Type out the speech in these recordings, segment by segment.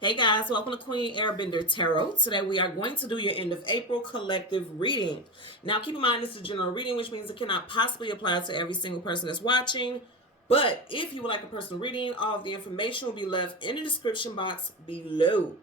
Hey guys, welcome to Queen Airbender Tarot. Today we are going to do your end of April collective reading. Now keep in mind this is a general reading, which means it cannot possibly apply to every single person that's watching. But if you would like a personal reading, all of the information will be left in the description box below.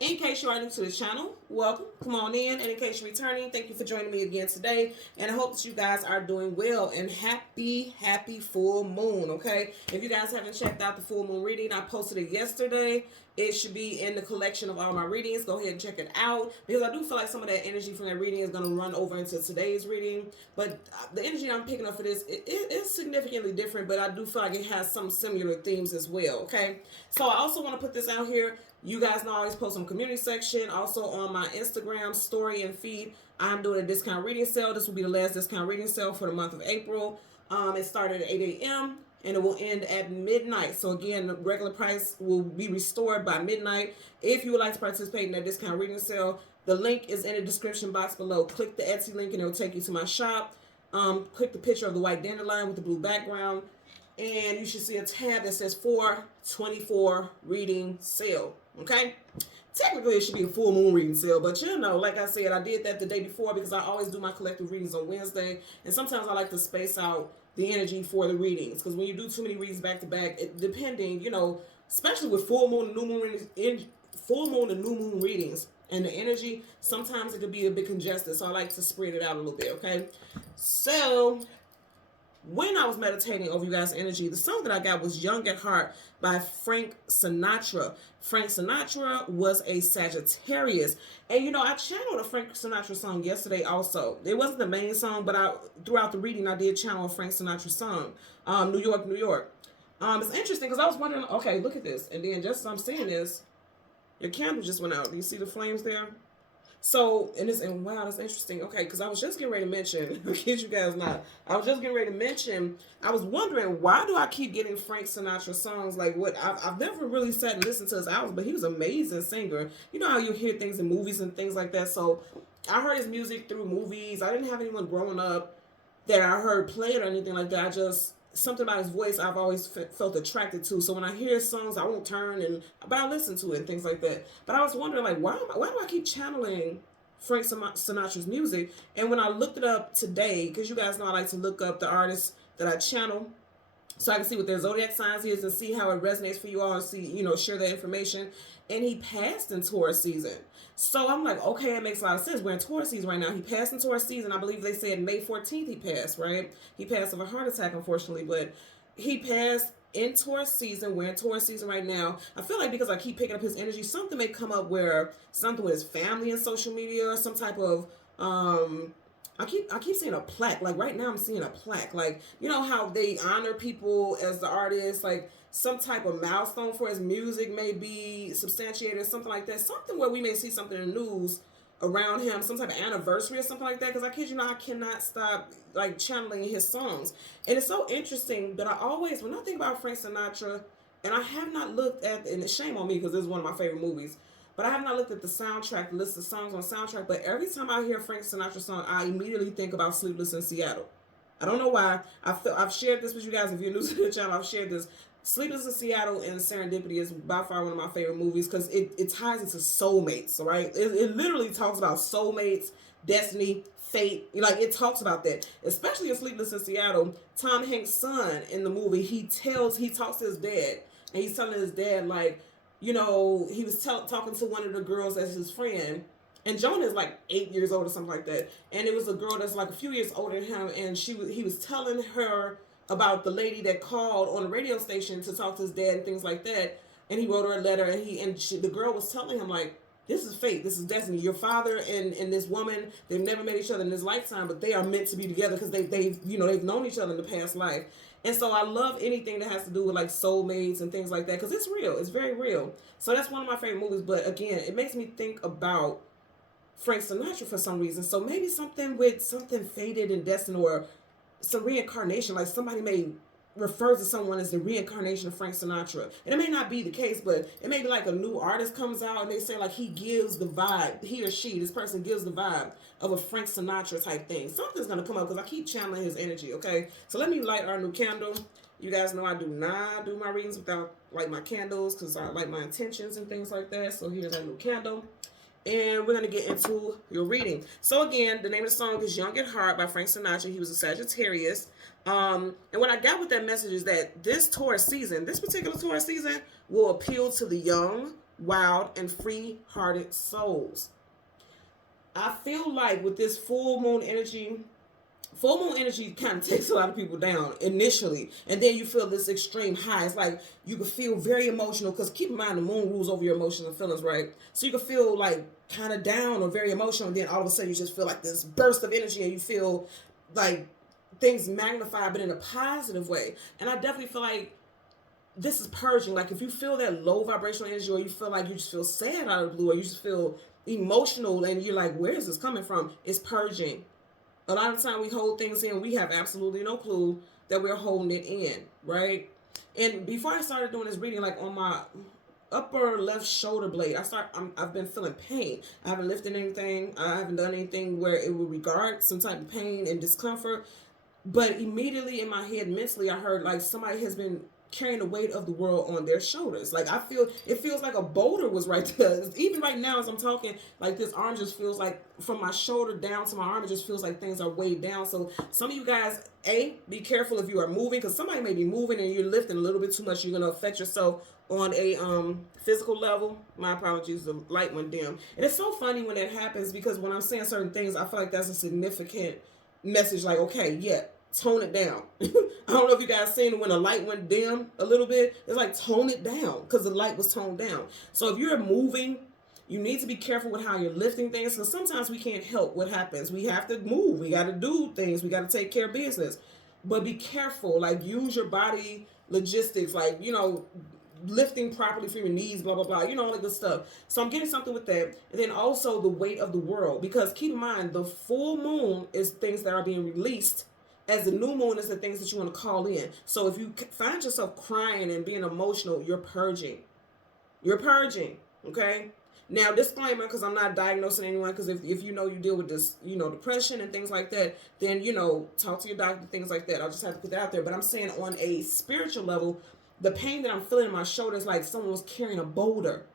In case you are new to the channel, welcome, come on in. And in case you're returning, thank you for joining me again today. And I hope that you guys are doing well and happy full moon, okay? If you guys haven't checked out the full moon reading, I posted it yesterday. It should be in the collection of all my readings. Go ahead and check it out because I do feel like some of that energy from that reading is going to run over into today's reading. But the energy I'm picking up for this is significantly different, but I do feel like it has some similar themes as well, okay? So I also want to put this out here. You guys know I always post on the community section. Also on my Instagram story and feed, I'm doing a discount reading sale. This will be the last discount reading sale for the month of April. It started at 8 a.m. and it will end at midnight. So again, the regular price will be restored by midnight. If you would like to participate in that discount reading sale, the link is in the description box below. Click the Etsy link and it will take you to my shop. Click the picture of the white dandelion with the blue background. And you should see a tab that says 4/24 reading sale. Okay? Technically, it should be a full moon reading sale, but you know, like I said, I did that the day before because I always do my collective readings on Wednesday, and sometimes I like to space out the energy for the readings because when you do too many readings back to back, depending, you know, especially with full moon and new moon readings, and the energy, sometimes it could be a bit congested, so I like to spread it out a little bit. Okay, so when I was meditating over you guys' energy, the song that I got was Young at Heart by Frank Sinatra. Frank Sinatra was a Sagittarius. And you know, I channeled a Frank Sinatra song yesterday also. It wasn't the main song, but throughout the reading, I did channel a Frank Sinatra song, New York, New York. It's interesting because I was wondering, okay, look at this. And then just as I'm seeing this, your candle just went out. Do you see the flames there? So, and wow, that's interesting. Okay, because I was just getting ready to mention, I kid you guys not, I was just getting ready to mention, I was wondering, why do I keep getting Frank Sinatra songs? Like, what, I've never really sat and listened to his albums, but he was an amazing singer. You know how you hear things in movies and things like that. So, I heard his music through movies. I didn't have anyone growing up that I heard play it or anything like that. I just, something about his voice I've always felt attracted to. So when I hear songs, I won't turn, but I listen to it and things like that. But I was wondering, like, why do I keep channeling Frank Sinatra's music? And when I looked it up today, because you guys know I like to look up the artists that I channel, so I can see what their zodiac signs is and see how it resonates for you all and see, you know, share that information. And he passed in Taurus season. So I'm like, okay, it makes a lot of sense. We're in Taurus season right now. He passed in Taurus season. I believe they said May 14th he passed, right? He passed of a heart attack, unfortunately, but he passed in Taurus season. We're in Taurus season right now. I feel like because I keep picking up his energy, something may come up where something with his family in social media or some type of I keep seeing a plaque. Like right now I'm seeing a plaque. Like, you know how they honor people as the artist, like some type of milestone for his music may be substantiated or something like that. Something where we may see something in the news around him, some type of anniversary or something like that. Because I kid you not, I cannot stop like channeling his songs. And it's so interesting, but I always, when I think about Frank Sinatra, and I have not looked at, and it's shame on me because this is one of my favorite movies, but I have not looked at the soundtrack, the list of songs on soundtrack. But every time I hear Frank Sinatra song, I immediately think about Sleepless in Seattle. I don't know why. I've shared this with you guys. If you're new to the channel, I've shared this. Sleepless in Seattle and Serendipity is by far one of my favorite movies because it ties into soulmates, right? It literally talks about soulmates, destiny, fate. Like, it talks about that. Especially in Sleepless in Seattle, Tom Hanks' son in the movie, he talks to his dad. And he's telling his dad, like, you know, he was talking to one of the girls as his friend. And Jonah is like 8 years old or something like that. And it was a girl that's like a few years older than him. And he was telling her about the lady that called on the radio station to talk to his dad and things like that. And he wrote her a letter, and the girl was telling him, like, this is fate, this is destiny. Your father and this woman, they've never met each other in this lifetime, but they are meant to be together because they've known each other in the past life. And so I love anything that has to do with like soulmates and things like that because it's real. It's very real. So that's one of my favorite movies. But again, it makes me think about Frank Sinatra for some reason. So maybe something with something fated and destined, or some reincarnation, like somebody may refer to someone as the reincarnation of Frank Sinatra. And it may not be the case, but it may be like a new artist comes out and they say like he gives the vibe, he or she, this person gives the vibe of a Frank Sinatra type thing. Something's going to come up because I keep channeling his energy, okay? So let me light our new candle. You guys know I do not do my readings without like my candles because I like my intentions and things like that. So here's our new candle. And we're going to get into your reading. So again, the name of the song is Young at Heart by Frank Sinatra. He was a Sagittarius. And what I got with that message is that this Taurus season, this particular Taurus season, will appeal to the young, wild, and free-hearted souls. I feel like with this full moon energy kind of takes a lot of people down initially, and then you feel this extreme high. It's like you can feel very emotional because keep in mind the moon rules over your emotions and feelings, right? So you can feel like kind of down or very emotional, and then all of a sudden you just feel like this burst of energy, and you feel like things magnified, but in a positive way. And I definitely feel like this is purging. Like if you feel that low vibrational energy, or you feel like you just feel sad out of the blue, or you just feel emotional, and you're like, where is this coming from? It's purging. A lot of the time we hold things in, we have absolutely no clue that we're holding it in, right? And before I started doing this reading, like on my upper left shoulder blade, I've been feeling pain. I haven't lifted anything. I haven't done anything where it would regard some type of pain and discomfort. But immediately in my head, mentally, I heard like somebody has been carrying the weight of the world on their shoulders. Like it feels like a boulder was right there. Even right now as I'm talking, like this arm just feels like from my shoulder down to my arm, it just feels like things are weighed down. So some of you guys, be careful if you are moving, because somebody may be moving and you're lifting a little bit too much. You're going to affect yourself on a physical level. My apologies, the light went dim. And it's so funny when that happens, because when I'm saying certain things, I feel like that's a significant message. Like, okay, yeah, tone it down. I don't know if you guys seen it when the light went dim a little bit. It's like tone it down because the light was toned down. So if you're moving, you need to be careful with how you're lifting things, because sometimes we can't help what happens. We have to move. We got to do things. We got to take care of business. But be careful. Like use your body logistics, like, lifting properly for your knees, blah, blah, blah, all that good stuff. So I'm getting something with that. And then also the weight of the world, because keep in mind, the full moon is things that are being released, as the new moon is the things that you want to call in. So if you find yourself crying and being emotional, you're purging. You're purging, okay? Now, disclaimer, because I'm not diagnosing anyone, because if you deal with this, depression and things like that, then, talk to your doctor, things like that. I'll just have to put that out there. But I'm saying on a spiritual level, the pain that I'm feeling in my shoulder is like someone was carrying a boulder,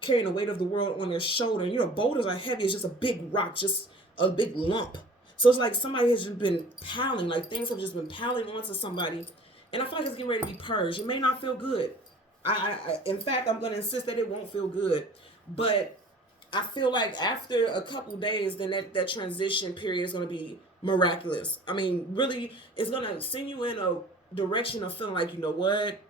carrying the weight of the world on their shoulder. And, boulders are heavy. It's just a big rock, just a big lump. So it's like somebody has just been piling, like things have just been piling onto somebody. And I feel like it's getting ready to be purged. It may not feel good. In fact, I'm going to insist that it won't feel good. But I feel like after a couple days, then that transition period is going to be miraculous. I mean, really, it's going to send you in a direction of feeling like, you know what?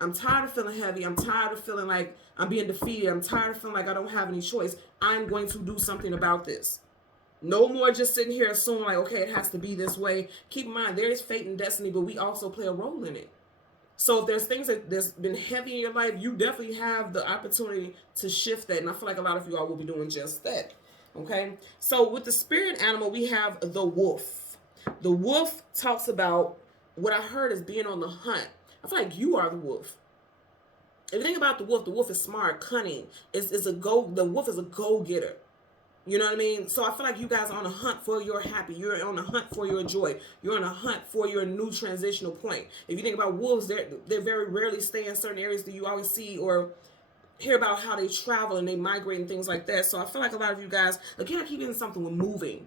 I'm tired of feeling heavy. I'm tired of feeling like I'm being defeated. I'm tired of feeling like I don't have any choice. I'm going to do something about this. No more just sitting here assuming like, okay, it has to be this way. Keep in mind, there is fate and destiny, but we also play a role in it. So if there's things that's been heavy in your life, you definitely have the opportunity to shift that. And I feel like a lot of you all will be doing just that. Okay? So with the spirit animal, we have the wolf. The wolf talks about what I heard is being on the hunt. I feel like you are the wolf. If you think about the wolf is smart, cunning. The wolf is a go-getter. You know what I mean? So I feel like you guys are on a hunt for your happy. You're on a hunt for your joy. You're on a hunt for your new transitional point. If you think about wolves, they very rarely stay in certain areas that you always see or hear about how they travel and they migrate and things like that. So I feel like a lot of you guys, again, I keep getting something with moving.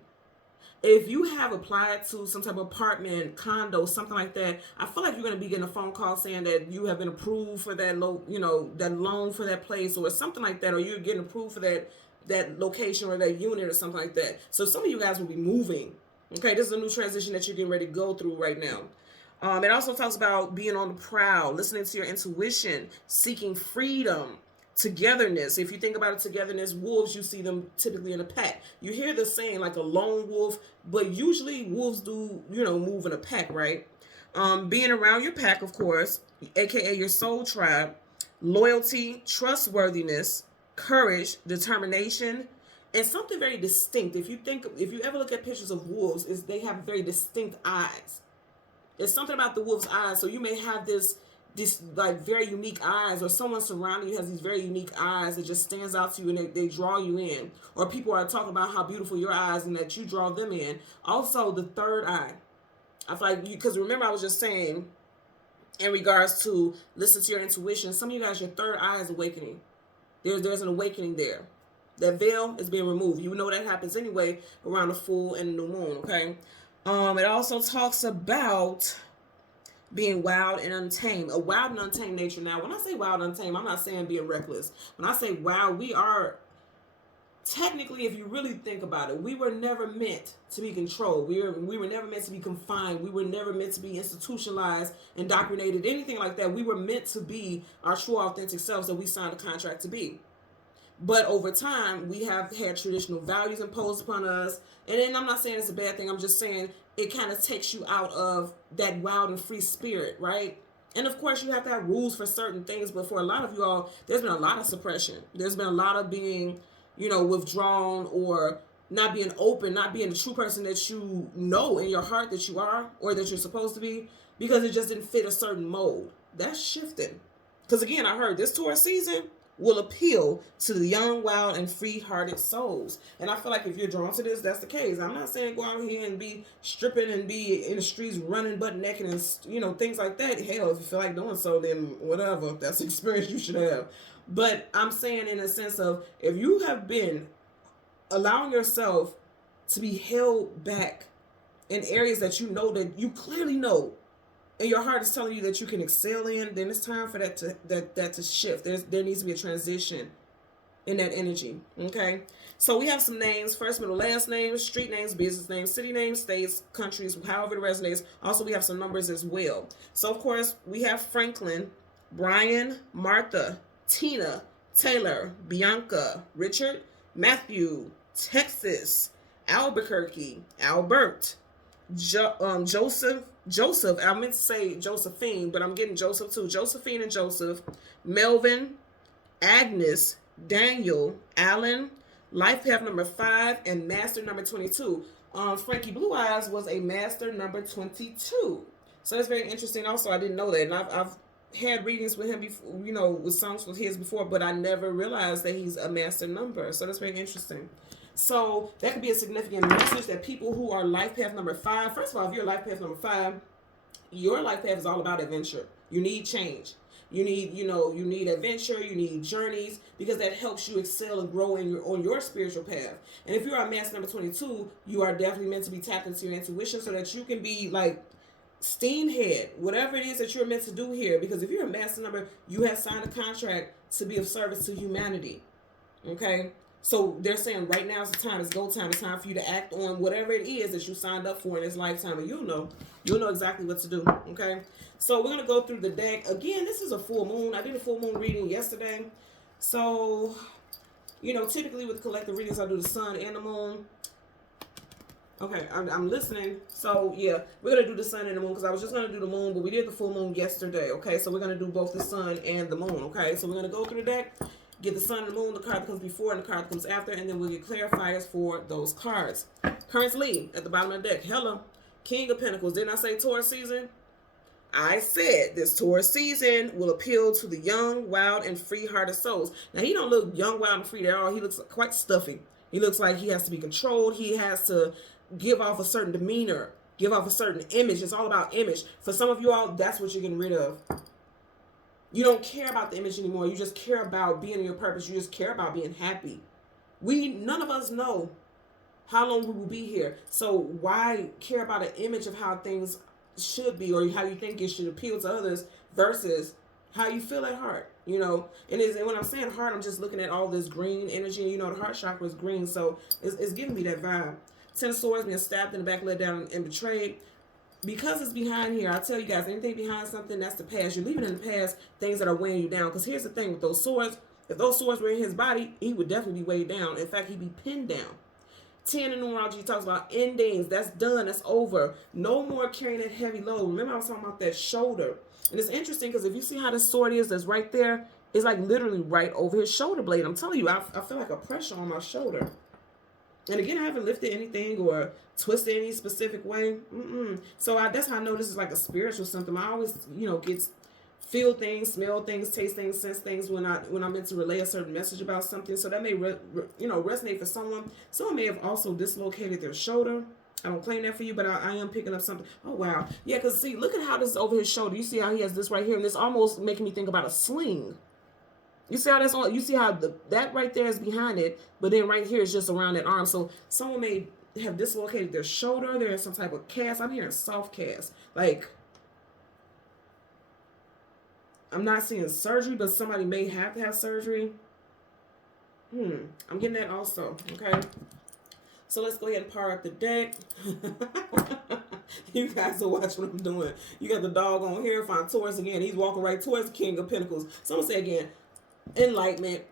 If you have applied to some type of apartment, condo, something like that, I feel like you're going to be getting a phone call saying that you have been approved for that loan for that place or something like that, or you're getting approved for that location or that unit or something like that. So some of you guys will be moving. Okay, this is a new transition that you're getting ready to go through right now. It also talks about being on the prowl, listening to your intuition, seeking freedom, togetherness. If you think about it, togetherness, wolves, you see them typically in a pack. You hear the saying like a lone wolf, but usually wolves do, move in a pack, right? Being around your pack, of course, aka your soul tribe, loyalty, trustworthiness, courage, determination, and something very distinct. If you ever look at pictures of wolves, they have very distinct eyes. There's something about the wolf's eyes. So you may have this like very unique eyes, or someone surrounding you has these very unique eyes that just stands out to you and they draw you in. Or people are talking about how beautiful your eyes and that you draw them in. Also, the third eye. I feel like because remember I was just saying in regards to listen to your intuition. Some of you guys, your third eye is awakening. There's an awakening there. That veil is being removed. You know that happens anyway around the full and the new moon, okay? It also talks about being wild and untamed. A wild and untamed nature. Now, when I say wild and untamed, I'm not saying being reckless. When I say wild, we are technically, if you really think about it, we were never meant to be controlled. We were never meant to be confined. We were never meant to be institutionalized, indoctrinated, anything like that. We were meant to be our true, authentic selves that we signed a contract to be. But over time, we have had traditional values imposed upon us. And then I'm not saying it's a bad thing. I'm just saying it kind of takes you out of that wild and free spirit, right? And of course, you have to have rules for certain things. But for a lot of you all, there's been a lot of suppression. There's been a lot of being, withdrawn, or not being open, not being the true person that you know in your heart that you are, or that you're supposed to be, because it just didn't fit a certain mold. That's shifting. Because again, I heard this Taurus season will appeal to the young, wild, and free-hearted souls. And I feel like if you're drawn to this, that's the case. I'm not saying go out here and be stripping and be in the streets running butt naked and, things like that. Hell, if you feel like doing so, then whatever. That's the experience you should have. But I'm saying in a sense of, if you have been allowing yourself to be held back in areas that you know, that you clearly know, and your heart is telling you that you can excel in, then it's time for that to shift. There needs to be a transition in that energy. Okay, so we have some names: first, middle, last names, street names, business names, city names, states, countries, however it resonates. Also, we have some numbers as well. So of course, we have Franklin, Brian, Martha, Tina, Taylor, Bianca, Richard, Matthew, Texas, Albuquerque, Albert, Joseph, I meant to say Josephine, but I'm getting Joseph too. Josephine and Joseph, Melvin, Agnes, Daniel, Alan, life path number 5, and master number 22. Frankie Blue Eyes was a master number 22. So that's very interesting. Also, I didn't know that. And I've had readings with him before, with songs with his before, but I never realized that he's a master number. So that's very interesting. So that could be a significant message that people who are life path number 5, first of all, if you're life path number 5, your life path is all about adventure. You need change. You need, you need adventure. You need journeys, because that helps you excel and grow on your spiritual path. And if you're on master number 22, you are definitely meant to be tapped into your intuition so that you can be like steamhead, whatever it is that you're meant to do here. Because if you're a master number, you have signed a contract to be of service to humanity. Okay? So they're saying right now is the time, it's go time, it's time for you to act on whatever it is that you signed up for in this lifetime, and you'll know exactly what to do, okay? So we're going to go through the deck. Again, this is a full moon. I did a full moon reading yesterday. So, typically with collective readings, I do the sun and the moon. Okay, I'm listening. So, yeah, we're going to do the sun and the moon, because I was just going to do the moon, but we did the full moon yesterday, okay? So we're going to do both the sun and the moon, okay? So we're going to go through the deck, get the sun and the moon, the card that comes before and the card that comes after, and then we'll get clarifiers for those cards. Currently, at the bottom of the deck, hello, King of Pentacles. Didn't I say Taurus season? I said this Taurus season will appeal to the young, wild, and free-hearted souls. Now, he don't look young, wild, and free at all. He looks quite stuffy. He looks like he has to be controlled. He has to give off a certain demeanor, give off a certain image. It's all about image. For some of you all, that's what you're getting rid of. You don't care about the image anymore. You just care about being in your purpose. You just care about being happy. None of us know how long we will be here. So why care about an image of how things should be, or how you think it should appeal to others, versus how you feel at heart, And when I'm saying heart, I'm just looking at all this green energy. The heart chakra is green. So it's giving me that vibe. 10 of Swords, being stabbed in the back, let down, and betrayed. Because it's behind here, I tell you guys, anything behind something, that's the past. You're leaving in the past things that are weighing you down. Because here's the thing with those swords. If those swords were in his body, he would definitely be weighed down. In fact, he'd be pinned down. 10 in numerology talks about endings. That's done. That's over. No more carrying that heavy load. Remember, I was talking about that shoulder. And it's interesting because if you see how this sword is, that's right there, it's like literally right over his shoulder blade. I'm telling you, I feel like a pressure on my shoulder. And again, I haven't lifted anything or twisted any specific way. So that's how I know this is like a spiritual something. I always, feel things, smell things, taste things, sense things when I'm meant to relay a certain message about something. So that may resonate for someone. Someone may have also dislocated their shoulder. I don't claim that for you, but I am picking up something. Oh, wow. Yeah, because see, look at how this is over his shoulder. You see how he has this right here, and this almost making me think about a sling. You see how that's on? You see how that right there is behind it, but then right here is just around that arm. So someone may have dislocated their shoulder. There's some type of cast. I'm hearing soft cast. Like, I'm not seeing surgery, but somebody may have to have surgery. I'm getting that also. Okay. So let's go ahead and power up the deck. You guys are watching what I'm doing. You got the dog on here. Find Taurus again. He's walking right towards the King of Pentacles. So I'm going to say again, enlightenment.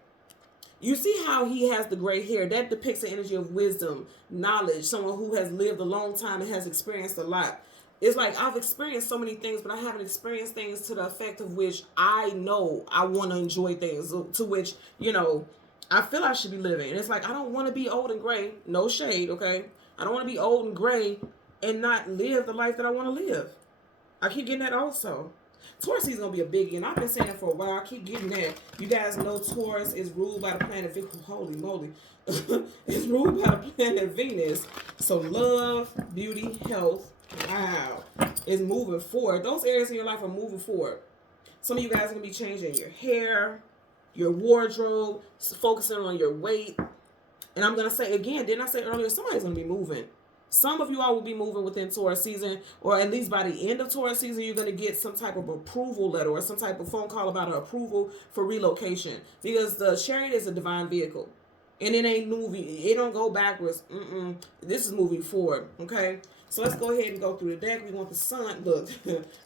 You see how he has the gray hair. That depicts the energy of wisdom, knowledge, someone who has lived a long time and has experienced a lot. It's like I've experienced so many things, but I haven't experienced things to the effect of which I know I want to enjoy things, to which, you know, I feel I should be living. And it's like, I don't want to be old and gray. No shade, okay? I don't want to be old and gray and not live the life that I want to live. I keep getting that also. Taurus is going to be a biggie, and I've been saying it for a while. I keep getting that. You guys know Taurus is ruled by the planet Venus. Holy moly. It's ruled by the planet Venus. So love, beauty, health, wow, is moving forward. Those areas in your life are moving forward. Some of you guys are going to be changing your hair, your wardrobe, focusing on your weight. And I'm going to say again, didn't I say earlier, somebody's going to be moving. Some of you all will be moving within Taurus season, or at least by the end of Taurus season, you're going to get some type of approval letter or some type of phone call about an approval for relocation. Because the Chariot is a divine vehicle. And it ain't moving. It don't go backwards. This is moving forward. Okay? So let's go ahead and go through the deck. We want the sun. Look,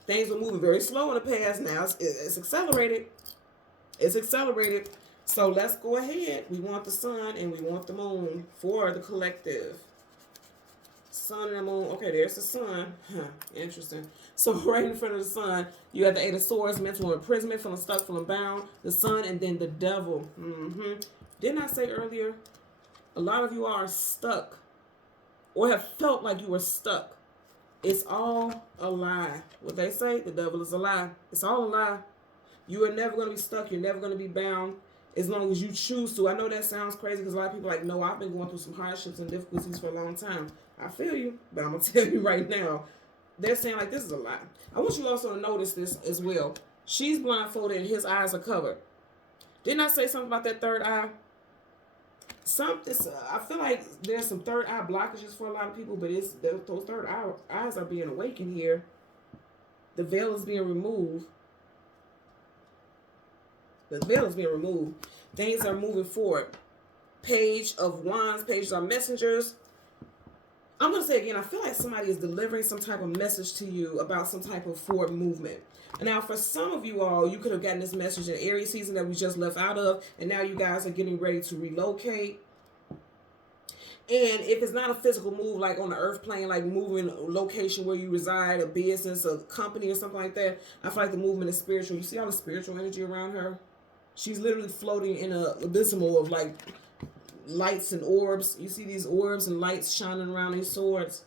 things were moving very slow in the past. Now it's accelerated. It's accelerated. So let's go ahead. We want the sun and we want the moon for the collective. Sun and the moon. Okay, there's the sun. Interesting. So right in front of the sun, you have the Eight of Swords, mental imprisonment, feeling stuck, feeling bound. The sun and then the devil. Didn't I say earlier, a lot of you are stuck or have felt like you were stuck. It's all a lie. What they say, the devil is a lie. It's all a lie. You are never going to be stuck. You're never going to be bound as long as you choose to. I know that sounds crazy because a lot of people are like, no, I've been going through some hardships and difficulties for a long time. I feel you, but I'm going to tell you right now, they're saying like this is a lie. I want you also to notice this as well. She's blindfolded and his eyes are covered. Didn't I say something about that third eye? I feel like there's some third eye blockages for a lot of people, but those third eyes are being awakened here. The veil is being removed. The veil is being removed. Things are moving forward. Page of Wands, pages are messengers. I'm going to say again, I feel like somebody is delivering some type of message to you about some type of forward movement. And now for some of you all, you could have gotten this message in Aries season that we just left out of, and now you guys are getting ready to relocate. And if it's not a physical move, like on the earth plane, like moving location where you reside, a business, a company or something like that, I feel like the movement is spiritual. You see all the spiritual energy around her? She's literally floating in a abysmal of like lights and orbs. You see these orbs and lights shining around these swords.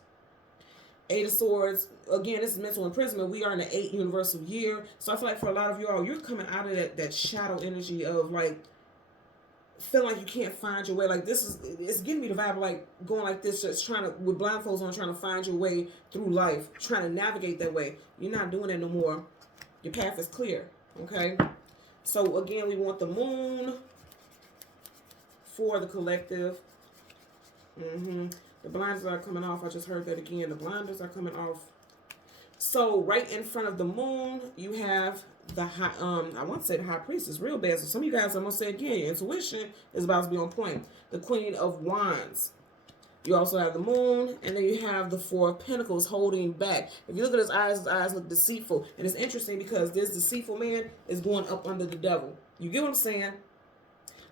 Eight of Swords. Again, this is mental imprisonment. We are in the 8th universal year. So I feel like for a lot of you all, you're coming out of that shadow energy of like feeling like you can't find your way. Like it's giving me the vibe of like going like this, just trying to, with blindfolds on, trying to find your way through life, trying to navigate that way. You're not doing that no more. Your path is clear. Okay. So again, we want the moon for the collective. The blinders are coming off. I just heard that again. The blinders are coming off. So right in front of the moon, you have the high, I want to say the high priestess, real bad. So some of you guys, I'm going to say again, your intuition is about to be on point. The Queen of Wands. You also have the moon, and then you have the Four of Pentacles holding back. If you look at his eyes look deceitful. And it's interesting because this deceitful man is going up under the devil. You get what I'm saying?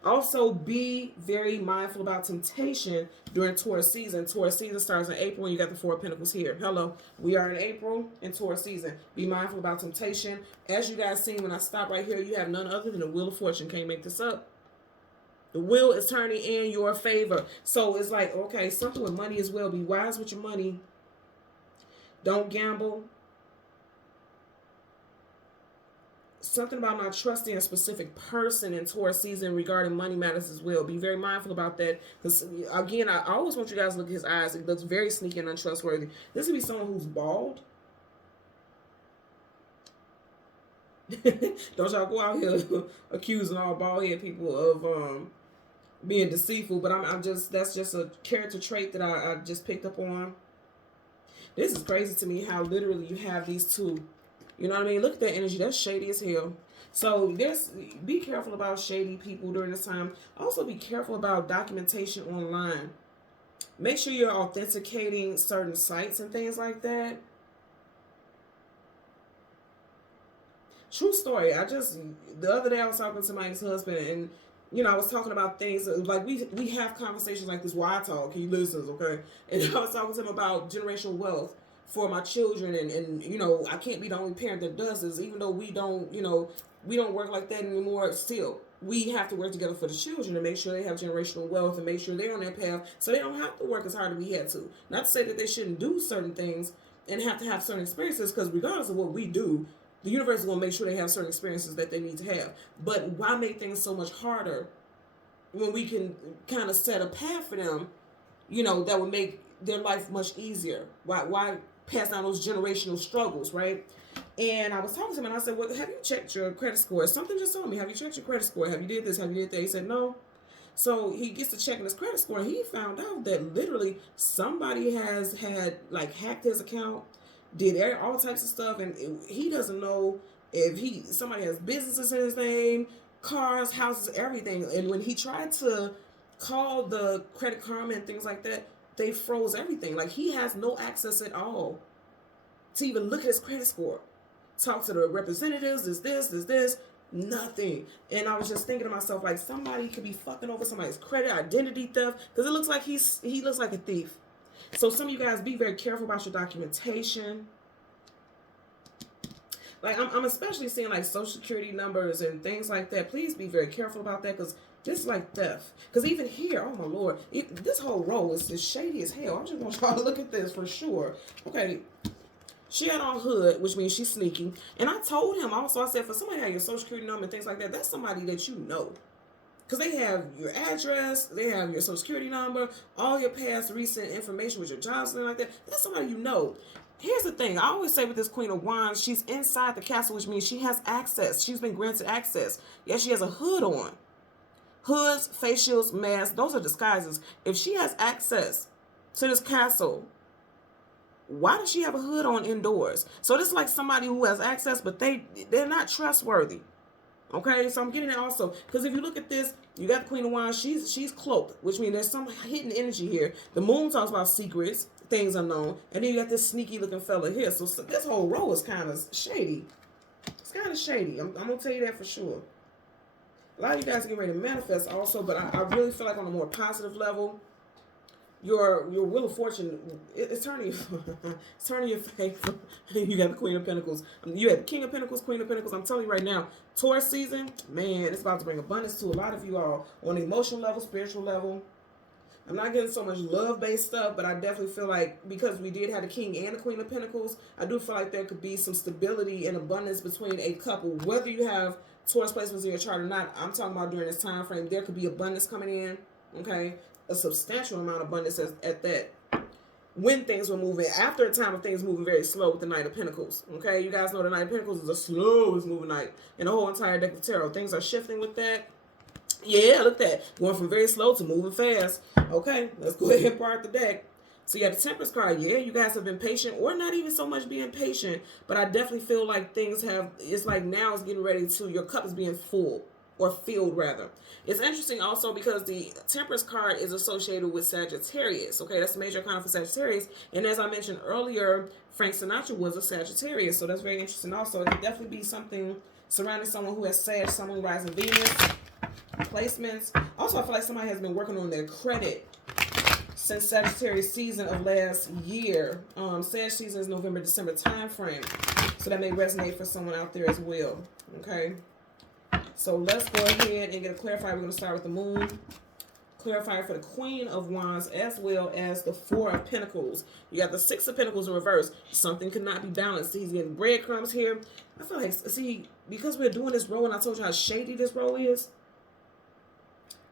Also, be very mindful about temptation during Taurus season. Taurus season starts in April, and you got the Four of Pentacles here. Hello. We are in April in Taurus season. Be mindful about temptation. As you guys seen when I stop right here, you have none other than the Wheel of Fortune. Can't make this up. The wheel is turning in your favor. So it's like, okay, something with money as well. Be wise with your money. Don't gamble. something about not trusting a specific person in Taurus season regarding money matters as well. Be very mindful about that. Because, again, I always want you guys to look at his eyes. He looks very sneaky and untrustworthy. This would be someone who's bald. Don't y'all go out here accusing all bald-headed people of being deceitful. But I'm just, that's just a character trait that I just picked up on. This is crazy to me how literally you have these two. You know what I mean? Look at that energy. That's shady as hell. So be careful about shady people during this time. Also be careful about documentation online. Make sure you're authenticating certain sites and things like that. True story. The other day I was talking to my ex-husband, and you know, I was talking about things like we have conversations like this. Why I talk, he listens, okay? And I was talking to him about generational wealth for my children, and you know, I can't be the only parent that does this, even though we don't, you know, we don't work like that anymore. Still, we have to work together for the children to make sure they have generational wealth and make sure they're on their path, so they don't have to work as hard as we had to. Not to say that they shouldn't do certain things and have to have certain experiences, because regardless of what we do, the universe is going to make sure they have certain experiences that they need to have. But why make things so much harder when we can kind of set a path for them, you know, that would make their life much easier? Why pass down those generational struggles, right? And I was talking to him, and I said, well, have you checked your credit score? Something just told me, have you checked your credit score? Have you did this? Have you did that? He said, no. So he gets to checking his credit score, and he found out that literally somebody has had, like, hacked his account, did all types of stuff, and he doesn't know if somebody has businesses in his name, cars, houses, everything. And when he tried to call the Credit Karma and things like that, they froze everything. Like, he has no access at all to even look at his credit score. Talk to the representatives, this, nothing. And I was just thinking to myself, like, somebody could be fucking over somebody's credit, identity theft, because it looks like he looks like a thief. So some of you guys, be very careful about your documentation. Like, I'm especially seeing, like, social security numbers and things like that. Please be very careful about that, because this is like theft. Because even here, oh my Lord, this whole row is shady as hell. I just want y'all to look at this for sure. Okay, she had on hood, which means she's sneaky. And I told him also, I said, for somebody to have your social security number and things like that, that's somebody that you know. Because they have your address, they have your social security number, all your past recent information with your jobs and like that. That's somebody you know. Here's the thing. I always say with this Queen of Wands, she's inside the castle, which means she has access. She's been granted access. Yes, she has a hood on. Hoods, face shields, masks, those are disguises. If she has access to this castle, why does she have a hood on indoors? So this is like somebody who has access, but they're not trustworthy. Okay, so I'm getting it also. Because if you look at this, you got the Queen of Wands, she's cloaked, which means there's some hidden energy here. The moon talks about secrets, things unknown. And then you got this sneaky looking fella here. So this whole row is kind of shady. It's kind of shady. I'm going to tell you that for sure. A lot of you guys are getting ready to manifest also, but I really feel like on a more positive level, your Wheel of Fortune, it's turning your favor. You got the Queen of Pentacles. You had the King of Pentacles, Queen of Pentacles. I'm telling you right now, Taurus season, man, it's about to bring abundance to a lot of you all on an emotional level, spiritual level. I'm not getting so much love-based stuff, but I definitely feel like because we did have the King and the Queen of Pentacles, I do feel like there could be some stability and abundance between a couple. Whether you have Taurus placements in your chart or not, I'm talking about during this time frame, there could be abundance coming in, okay? A substantial amount of abundance at that. When things were moving, after a time of things moving very slow with the Knight of Pentacles, okay? You guys know the Knight of Pentacles is the slowest moving knight in the whole entire deck of tarot. Things are shifting with that. Yeah, look at that. Going from very slow to moving fast. Okay, let's go ahead and part the deck. So you have the Temperance card. Yeah, you guys have been patient, or not even so much being patient, but I definitely feel like things have, it's like now it's getting ready to, your cup is being full, or filled rather. It's interesting also because the Temperance card is associated with Sagittarius. Okay, that's the major arcana for Sagittarius. And as I mentioned earlier, Frank Sinatra was a Sagittarius, so that's very interesting also. It could definitely be something surrounding someone who has Sag, someone rising Venus placements. Also, I feel like somebody has been working on their credit since Sagittarius season of last year. Sag season is November, December time frame. So that may resonate for someone out there as well. Okay. So let's go ahead and get a clarifier. We're going to start with the moon clarifier for the Queen of Wands, as well as the Four of Pentacles. You got the Six of Pentacles in reverse. Something could not be balanced. He's getting breadcrumbs here. I feel like, see, because we're doing this row, and I told you how shady this row is,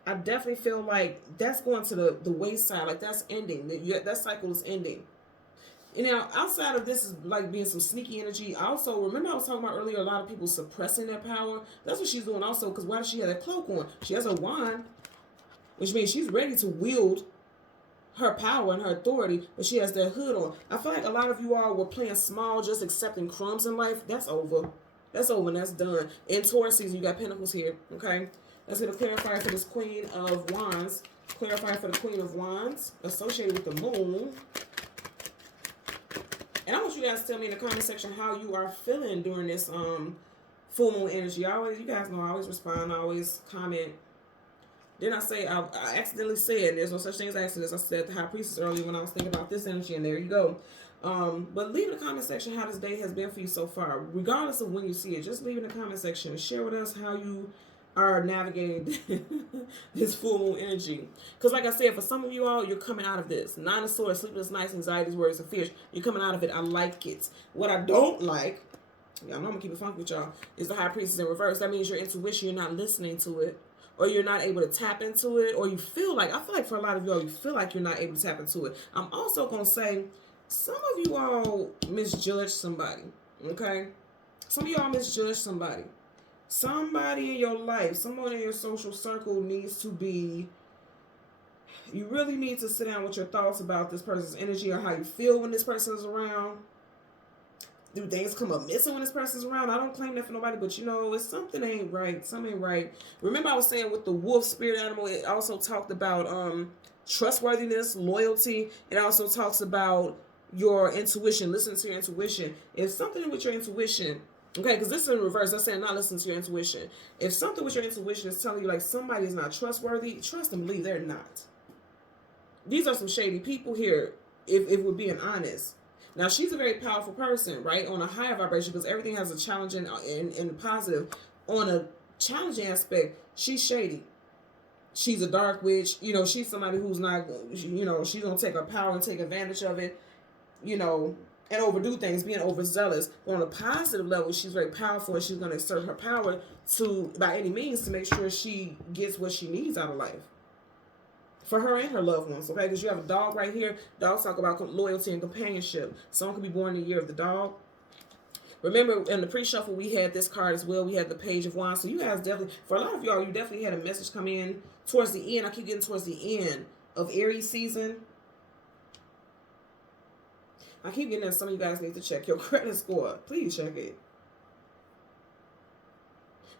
I definitely feel like that's going to the wayside. Like, that's ending. That cycle is ending. You know, outside of this is like being some sneaky energy. Also, remember I was talking about earlier, a lot of people suppressing their power. That's what she's doing also, because why does she have that cloak on? She has a wand, which means she's ready to wield her power and her authority, but she has that hood on. I feel like a lot of you all were playing small, just accepting crumbs in life. That's over. That's over and that's done. In Taurus season, you got Pentacles here, okay? Let's get a clarifier for this Queen of Wands. Clarifier for the Queen of Wands, associated with the Moon. And I want you guys to tell me in the comment section how you are feeling during this full moon energy. You guys know I always respond, I always comment. Then I say, I accidentally said, there's no such thing as accidents. I said the High Priestess earlier when I was thinking about this energy, and there you go. But leave in the comment section how this day has been for you so far. Regardless of when you see it, just leave in the comment section and share with us how you are navigating this full moon energy. Because like I said, for some of you all, you're coming out of this. Nine of Swords, sleepless nights, anxieties, worries, and fears. You're coming out of it. I like it. What I don't like, I'm going to keep it funky with y'all, is the High Priestess in reverse. That means your intuition, you're not listening to it. Or you're not able to tap into it. Or you feel like, I feel like for a lot of y'all, you feel like you're not able to tap into it. I'm also going to say, some of you all misjudge somebody. Okay? Some of y'all misjudge somebody. Somebody in your life, someone in your social circle needs to be, you really need to sit down with your thoughts about this person's energy or how you feel when this person is around. Do things come up missing when this person's around? I don't claim that for nobody, but you know, it's something ain't right. Something ain't right. Remember I was saying with the wolf spirit animal, it also talked about trustworthiness, loyalty. It also talks about your intuition. Listen to your intuition. If something with your intuition, okay, because this is in reverse. I'm saying not listen to your intuition. If something with your intuition is telling you like somebody is not trustworthy, trust and believe they're not. These are some shady people here, if we're being honest. Now, she's a very powerful person, right? On a higher vibration, because everything has a challenge and positive. On a challenging aspect, she's shady. She's a dark witch. You know, she's somebody who's not, you know, she's going to take her power and take advantage of it, you know, and overdo things, being overzealous. But on a positive level, she's very powerful, and she's going to exert her power to, by any means, to make sure she gets what she needs out of life. For her and her loved ones, okay? Because you have a dog right here. Dogs talk about loyalty and companionship. Someone could be born in the year of the dog. Remember, in the pre-shuffle, we had this card as well. We had the Page of Wands. So you guys definitely, for a lot of y'all, you definitely had a message come in towards the end. I keep getting towards the end of Aries season. I keep getting that some of you guys need to check your credit score. Please check it.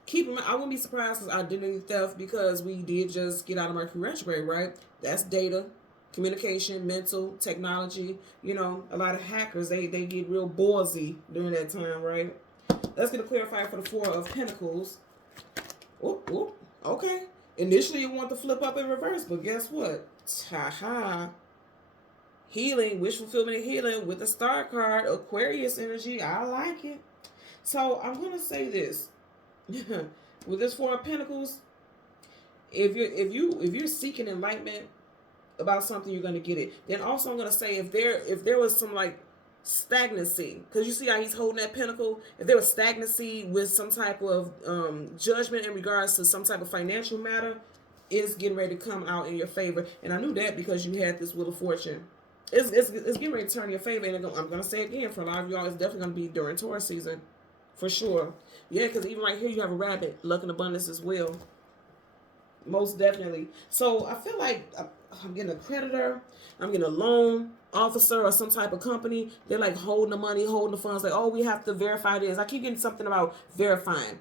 Keep in mind, I wouldn't be surprised with identity theft because we did just get out of Mercury retrograde, right? That's data, communication, mental, technology. You know, a lot of hackers, they get real ballsy during that time, right? Let's get a clarifier for the Four of Pentacles. Oh, okay. Initially, you want to flip up in reverse, but guess what? Ha-ha. Healing, wish fulfillment and healing with the Star card, Aquarius energy. I like it. So I'm going to say this. With this Four of Pentacles, if you're seeking enlightenment about something, you're gonna get it. Then also I'm gonna say if there was some like stagnancy, because you see how he's holding that pentacle, if there was stagnancy with some type of judgment in regards to some type of financial matter, it's getting ready to come out in your favor. And I knew that because you had this Wheel of Fortune. It's getting ready to turn in your favor. And I'm gonna say again, for a lot of y'all, it's definitely gonna be during Taurus season. For sure. Yeah, because even right here, you have a rabbit. Luck and abundance as well. Most definitely. So, I feel like I'm getting a creditor. I'm getting a loan officer or some type of company. They're like holding the money, holding the funds. Like, oh, we have to verify this. I keep getting something about verifying.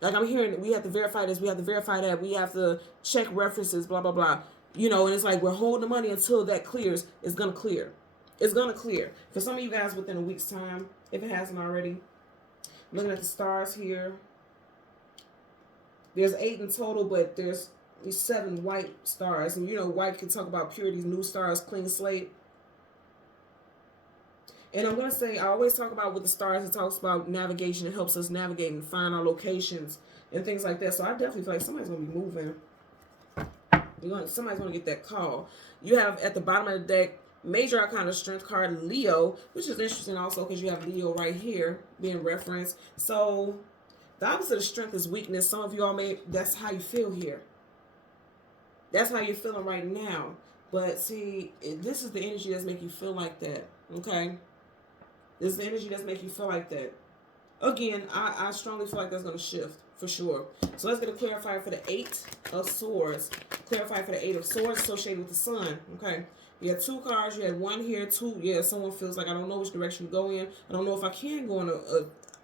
Like, I'm hearing we have to verify this. We have to verify that. We have to check references, blah, blah, blah. You know, and it's like we're holding the money until that clears. It's going to clear. It's going to clear. For some of you guys within a week's time, if it hasn't already. Looking at the stars here. There's 8 in total, but there's 7 white stars. And you know, white can talk about purity, new stars, clean slate. And I'm going to say, I always talk about with the stars, it talks about navigation. It helps us navigate and find our locations and things like that. So I definitely feel like somebody's going to be moving. Somebody's going to get that call. You have at the bottom of the deck, Major Arcana Strength card, Leo, which is interesting also because you have Leo right here being referenced. So the opposite of strength is weakness. Some of you all that's how you feel here. That's how you're feeling right now. But see, this is the energy that's making you feel like that. Okay? This is the energy that's making you feel like that. Again, I strongly feel like that's going to shift for sure. So let's get a clarifier for the 8 of Swords. Clarify for the 8 of Swords associated with the Sun. Okay? You had 2 cards. You had 1 here, 2. Yeah, someone feels like I don't know which direction to go in. I don't know if I can go in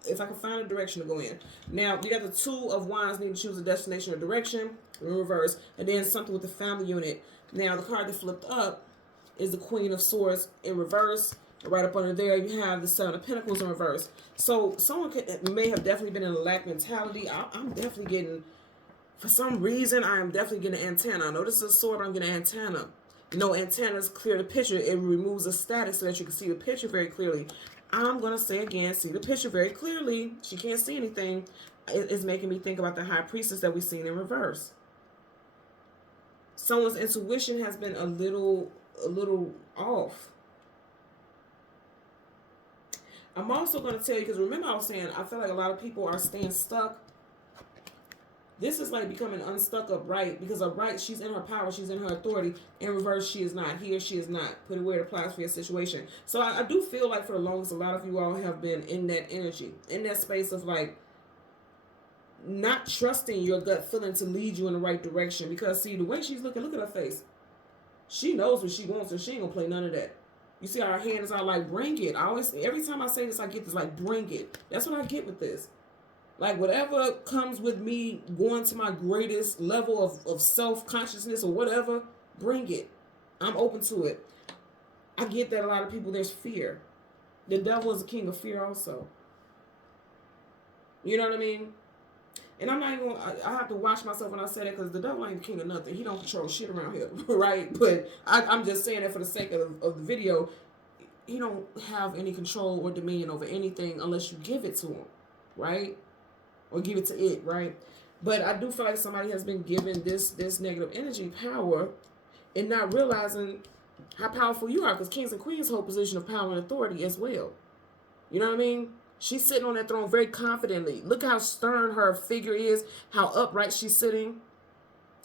if I can find a direction to go in. Now, you got the 2 of Wands, need to choose a destination or direction in reverse. And then something with the family unit. Now, the card that flipped up is the Queen of Swords in reverse. Right up under there, you have the 7 of Pentacles in reverse. So, someone may have definitely been in a lack mentality. I'm definitely getting, for some reason, I am definitely getting an antenna. I know this is a sword, but I'm getting an antenna. You know, antennas clear the picture. It removes the static so that you can see the picture very clearly. I'm going to say again, see the picture very clearly. She can't see anything. It's making me think about the High Priestess that we've seen in reverse. Someone's intuition has been a little off. I'm also going to tell you, because remember I was saying, I feel like a lot of people are staying stuck. This is like becoming unstuck upright, because upright, she's in her power, she's in her authority. In reverse, she is not. Here, she is not. Put it where it applies for your situation. So I do feel like for the longest, a lot of you all have been in that energy, in that space of like not trusting your gut feeling to lead you in the right direction. Because see, the way she's looking, look at her face. She knows what she wants, and she ain't gonna play none of that. You see, our hands are like, bring it. Every time I say this, I get this, like, bring it. That's what I get with this. Like, whatever comes with me going to my greatest level of self-consciousness or whatever, bring it. I'm open to it. I get that a lot of people, there's fear. The devil is the king of fear also. You know what I mean? And I'm not even gonna, I have to watch myself when I say that, because the devil ain't the king of nothing. He don't control shit around here, right? But I'm just saying that for the sake of the video. He don't have any control or dominion over anything unless you give it to him, right? Or give it to it, right? But I do feel like somebody has been given this negative energy power and not realizing how powerful you are, because kings and queens hold position of power and authority as well. You know what I mean? She's sitting on that throne very confidently. Look how stern her figure is, how upright she's sitting.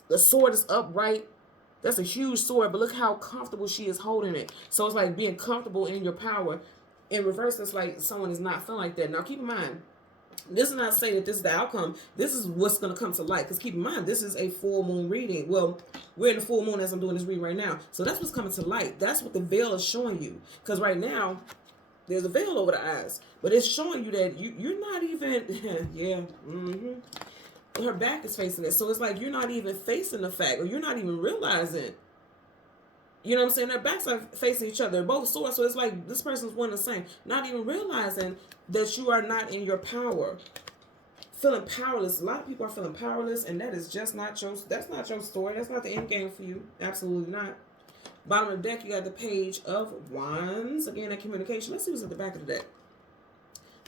The sword is upright. That's a huge sword, but look how comfortable she is holding it. So it's like being comfortable in your power. In reverse, it's like someone is not feeling like that. Now, keep in mind, this is not saying that this is the outcome. This is what's going to come to light. Because keep in mind, this is a full moon reading. Well, we're in the full moon as I'm doing this reading right now. So that's what's coming to light. That's what the veil is showing you. Because right now, there's a veil over the eyes. But it's showing you that you're not even, yeah, her back is facing it. So it's like you're not even facing the fact, or you're not even realizing. You know what I'm saying? Their backs are facing each other. They're both swords. So it's like this person's one and the same. Not even realizing that you are not in your power. Feeling powerless. A lot of people are feeling powerless, and that is just not that's not your story. That's not the end game for you. Absolutely not. Bottom of the deck, you got the Page of Wands. Again, that communication. Let's see what's at the back of the deck.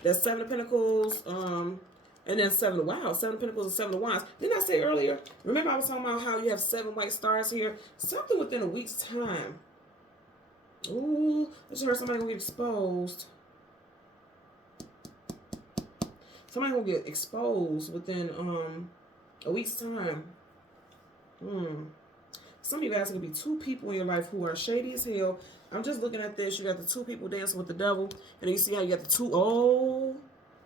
That's 7 of Pentacles, and then 7 of, wow, 7 of Pentacles and 7 of Wands. Didn't I say earlier? Remember I was talking about how you have 7 white stars here? Something within a week's time. Ooh, I just heard somebody gonna get exposed. Somebody gonna get exposed within a week's time. Some of you guys are gonna be 2 people in your life who are shady as hell. I'm just looking at this. You got the 2 people dancing with the devil, and you see how you got the 2. Oh,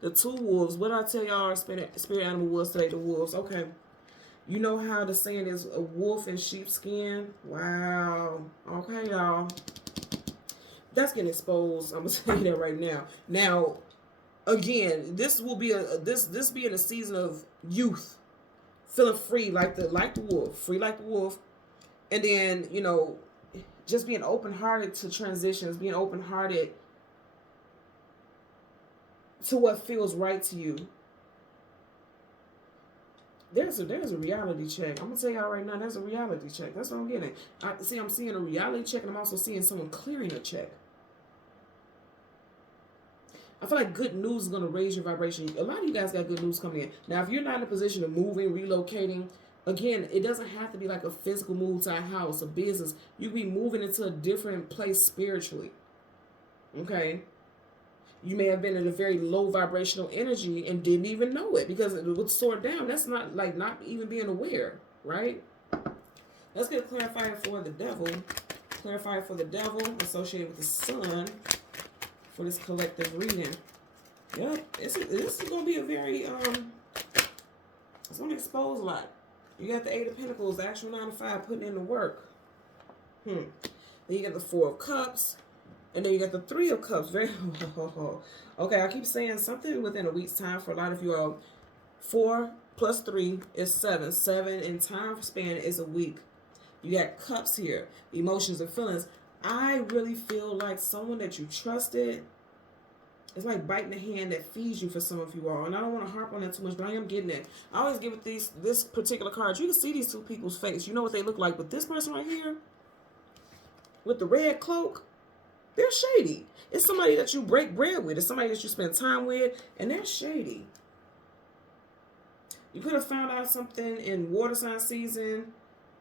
the 2 wolves. What did I tell y'all? Spirit animal was today. The wolves. Okay. You know how the saying is a wolf in sheepskin? Wow. Okay, y'all. That's getting exposed. I'm gonna tell you that right now. Now, again, this will be this being a season of youth, feeling free like the wolf, free like the wolf, and then just being open-hearted to transitions, being open-hearted to what feels right to you. There's a reality check. I'm gonna tell y'all right now, there's a reality check. That's what I'm getting. I'm seeing a reality check, and I'm also seeing someone clearing a check. I feel like good news is gonna raise your vibration. A lot of you guys got good news coming in. Now, if you're not in a position of moving, relocating, Again, it doesn't have to be like a physical move to a house, a business. You can be moving into a different place spiritually. Okay? You may have been in a very low vibrational energy and didn't even know it because it would soar down. That's not like not even being aware, right? Let's get a clarifier for the devil. Clarifier for the devil associated with the sun for this collective reading. Yep, this is going to be a very, it's going to expose a lot. You got the Eight of Pentacles, the actual 9 to 5, putting in the work. Then you got the Four of Cups. And then you got the Three of Cups. Very, okay, I keep saying something within a week's time for a lot of you all. 4 plus 3 is 7. 7 in time span is a week. You got cups here, emotions and feelings. I really feel like someone that you trusted, it's like biting the hand that feeds you for some of you all. And I don't want to harp on that too much, but I am getting it. I always give it this particular card. You can see these two people's face. You know what they look like. But this person right here, with the red cloak, they're shady. It's somebody that you break bread with. It's somebody that you spend time with, and they're shady. You could have found out something in water sign season.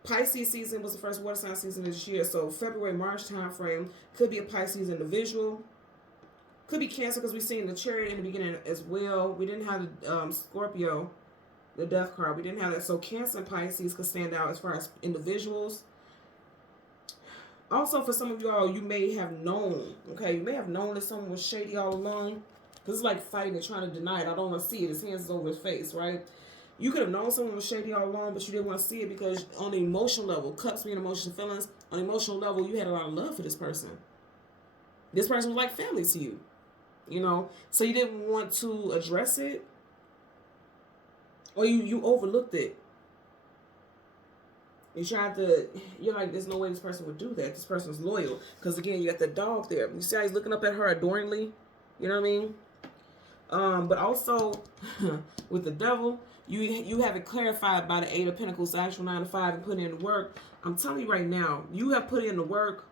Pisces season was the first water sign season this year. So February, March time frame could be a Pisces individual. Could be Cancer because we've seen the Chariot in the beginning as well. We didn't have the Scorpio, the Death card. We didn't have that. So Cancer and Pisces could stand out as far as individuals. Also, for some of y'all, you may have known, okay? You may have known that someone was shady all along. Because it's like fighting and trying to deny it. I don't want to see it. His hands is over his face, right? You could have known someone was shady all along, but you didn't want to see it because on the emotional level, cups being emotions and feelings, on the emotional level, you had a lot of love for this person. This person was like family to you, you know? So you didn't want to address it, or you overlooked it. You tried to, you're like, there's no way this person would do that. This person's loyal. Because again, you got the dog there. You see how he's looking up at her adoringly? You know what I mean? But also, with the devil, you have it clarified by the Eight of Pentacles, the actual 9 to 5, and put in the work. I'm telling you right now, you have put in the work.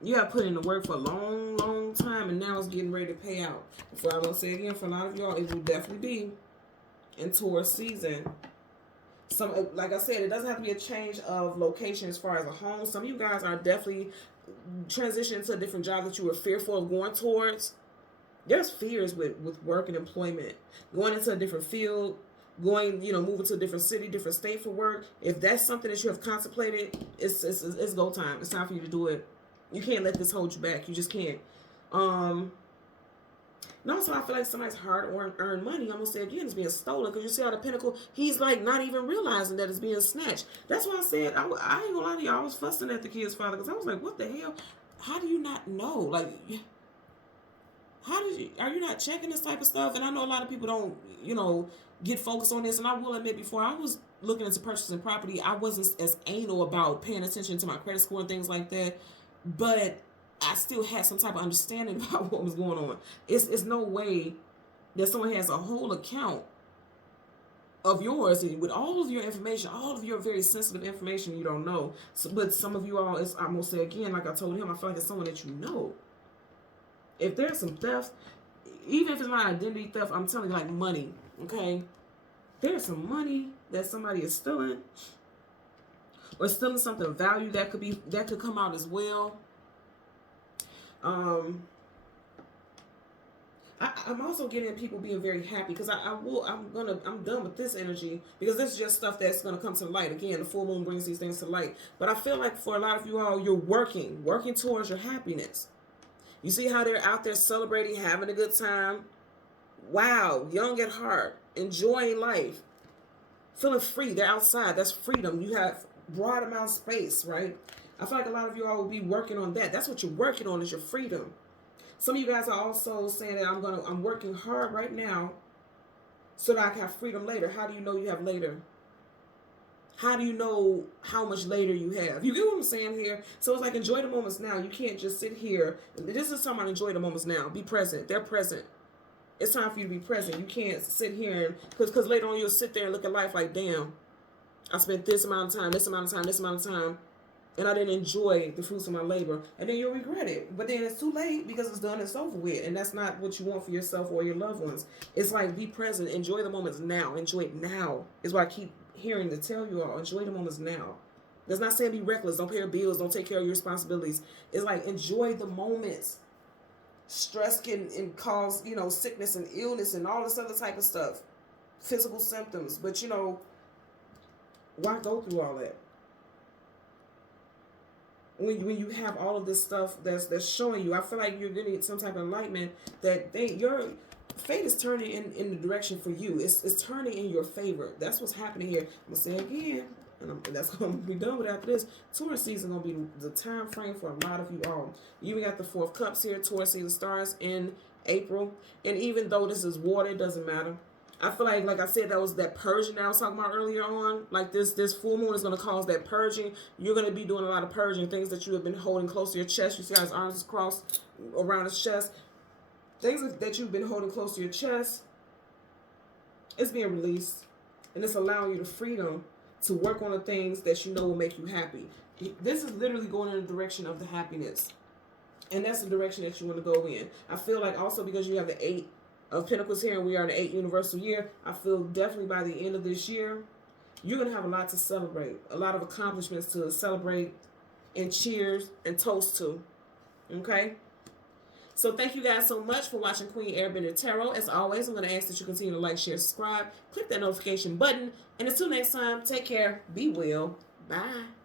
You have put in the work for a long, long time, and now it's getting ready to pay out. So I'm going to say again, for a lot of y'all, it will definitely be in Taurus season. Some, like I said, it doesn't have to be a change of location as far as a home. Some of you guys are definitely transitioning to a different job that you were fearful of going towards. There's fears with work and employment. Going into a different field, moving to a different city, different state for work. If that's something that you have contemplated, it's go time. It's time for you to do it. You can't let this hold you back. You just can't. And also, I feel like somebody's hard-earned money, I'm going to say again, is being stolen. Because you see how the Pentacle, he's like not even realizing that it's being snatched. That's why I said, I ain't going to lie to you, I was fussing at the kid's father. Because I was like, what the hell? How do you not know? Like, are you not checking this type of stuff? And I know a lot of people don't, get focused on this. And I will admit, before I was looking into purchasing property, I wasn't as anal about paying attention to my credit score and things like that. But I still had some type of understanding about what was going on. It's no way that someone has a whole account of yours with all of your information, all of your very sensitive information you don't know. So, but some of you all, I'm going to say again, like I told him, I feel like it's someone that you know. If there's some theft, even if it's not identity theft, I'm telling you, like money, okay? There's some money that somebody is stealing, or stealing something of value that could come out as well. I'm also getting people being very happy because I'm done with this energy because this is just stuff that's gonna come to the light. Again, the full moon brings these things to light. But I feel like for a lot of you all, you're working towards your happiness. You see how they're out there celebrating, having a good time. Wow, young at heart, enjoying life, feeling free. They're outside. That's freedom. You have broad amount of space, right? I feel like a lot of you all will be working on that. That's what you're working on, is your freedom. Some of you guys are also saying that I'm working hard right now so that I can have freedom later. How do you know you have later? How do you know how much later you have? You get what I'm saying here? So it's like, enjoy the moments now. You can't just sit here. This is talking about enjoy the moments now. Be present. They're present. It's time for you to be present. You can't sit here because later on you'll sit there and look at life like, damn, I spent this amount of time, this amount of time, this amount of time, and I didn't enjoy the fruits of my labor. And then you'll regret it. But then it's too late because it's done, it's over with. And that's not what you want for yourself or your loved ones. It's like, be present. Enjoy the moments now. Enjoy it now is what I keep hearing to tell you all, enjoy the moments now. That's not saying be reckless, don't pay your bills, don't take care of your responsibilities. It's like enjoy the moments. Stress can cause, you know, sickness and illness and all this other type of stuff. Physical symptoms. But, you know, why go through all that? When you have all of this stuff that's showing you, I feel like you're getting some type of enlightenment that your fate is turning in the direction for you. It's turning in your favor. That's what's happening here. I'm going to say it again. And that's going to be done with after this. Taurus season going to be the time frame for a lot of you all. You even got the Four of Cups here. Taurus season starts in April. And even though this is water, it doesn't matter. I feel like I said, that was that purging that I was talking about earlier on. Like this full moon is going to cause that purging. You're going to be doing a lot of purging. Things that you have been holding close to your chest. You see how his arms is crossed around his chest. Things that you've been holding close to your chest, it's being released. And it's allowing you the freedom to work on the things that you know will make you happy. This is literally going in the direction of the happiness. And that's the direction that you want to go in. I feel like also because you have the 8 of Pentacles here and we are in the 8th universal year, I feel definitely by the end of this year, you're going to have a lot to celebrate. A lot of accomplishments to celebrate and cheers and toast to. Okay? So thank you guys so much for watching Queen Airbender Tarot. As always, I'm going to ask that you continue to like, share, subscribe, click that notification button. And until next time, take care, be well, bye.